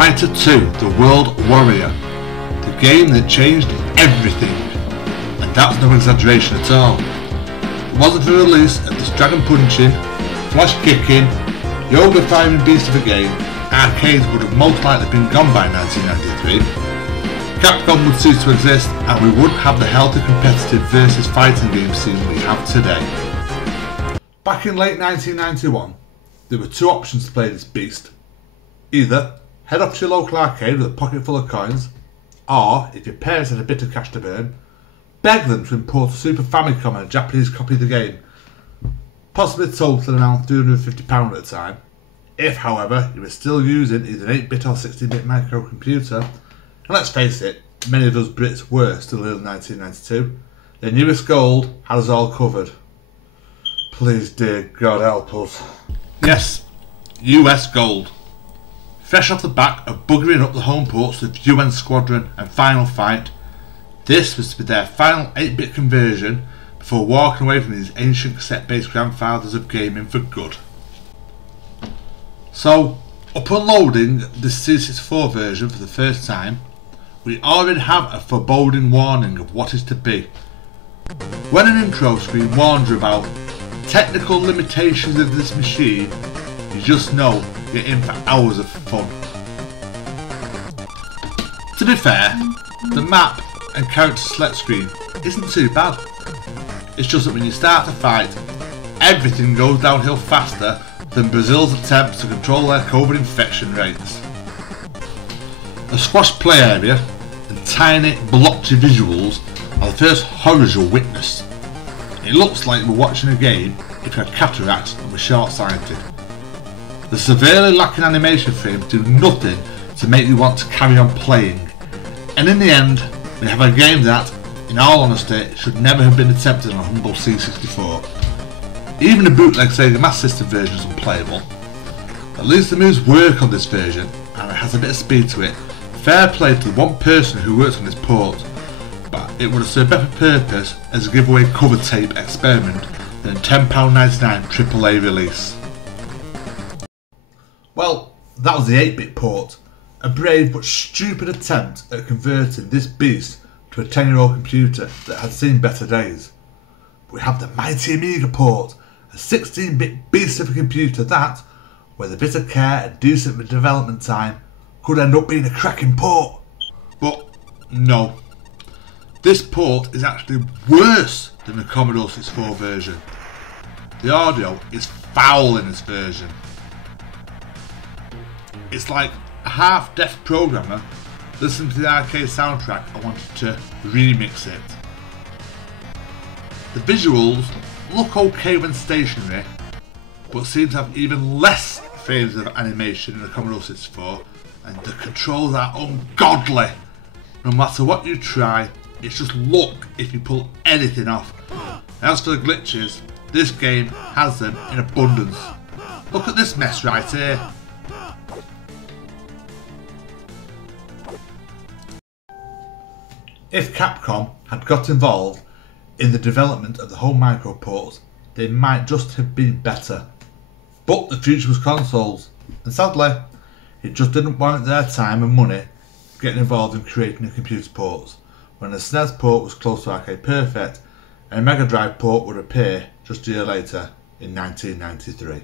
Fighter 2, The World Warrior, the game that changed everything, and that's no exaggeration at all. If it wasn't for the release of this dragon punching, flash kicking, yoga firing beast of a game, arcades would have most likely been gone by 1993. Capcom would cease to exist, and we wouldn't have the healthy competitive versus fighting game scene we have today. Back in late 1991, there were two options to play this beast. Either head off to your local arcade with a pocket full of coins, or, if your parents had a bit of cash to burn, beg them to import a Super Famicom and a Japanese copy of the game, possibly totaling around £350 at the time. If, however, you were still using either an 8-bit or 16-bit microcomputer, and let's face it, many of us Brits were still early 1992, then US Gold had us all covered. Please, dear God, help us. Yes, US Gold. Fresh off the back of buggering up the home ports of UN Squadron and Final Fight, this was to be their final 8-bit conversion before walking away from these ancient cassette-based grandfathers of gaming for good. So, upon loading this C64 version for the first time, we already have a foreboding warning of what is to be. When an intro screen warns you about technical limitations of this machine, you just know you're in for hours of fun. To be fair, the map and character select screen isn't too bad. It's just that when you start to fight, everything goes downhill faster than Brazil's attempts to control their COVID infection rates. A squash play area and tiny blotchy visuals are the first horrors you'll witness. It looks like we're watching a game if you had cataracts and were short-sighted. The severely lacking animation frames do nothing to make you want to carry on playing, and in the end we have a game that, in all honesty, should never have been attempted on a humble C64. Even the bootleg Sega Master System version is unplayable. At least the moves work on this version, and it has a bit of speed to it. Fair play to the one person who works on this port, but it would have served better purpose as a giveaway cover tape experiment than a £10.99 AAA release. Well, that was the 8-bit port, a brave but stupid attempt at converting this beast to a 10-year-old computer that had seen better days. But we have the mighty Amiga port, a 16-bit beast of a computer that, with a bit of care and decent development time, could end up being a cracking port. But no, this port is actually worse than the Commodore 64 version. The audio is foul in this version. It's like a half-deaf programmer listening to the arcade soundtrack and wanted to remix it. The visuals look okay when stationary, but seem to have even less frames of animation in the Commodore 64, and the controls are ungodly. No matter what you try, it's just luck if you pull anything off. As for the glitches, this game has them in abundance. Look at this mess right here. If Capcom had got involved in the development of the home micro ports, they might just have been better. But the future was consoles, and sadly, it just didn't warrant their time and money getting involved in creating the computer ports, when the SNES port was close to arcade perfect, and a Mega Drive port would appear just a year later in 1993.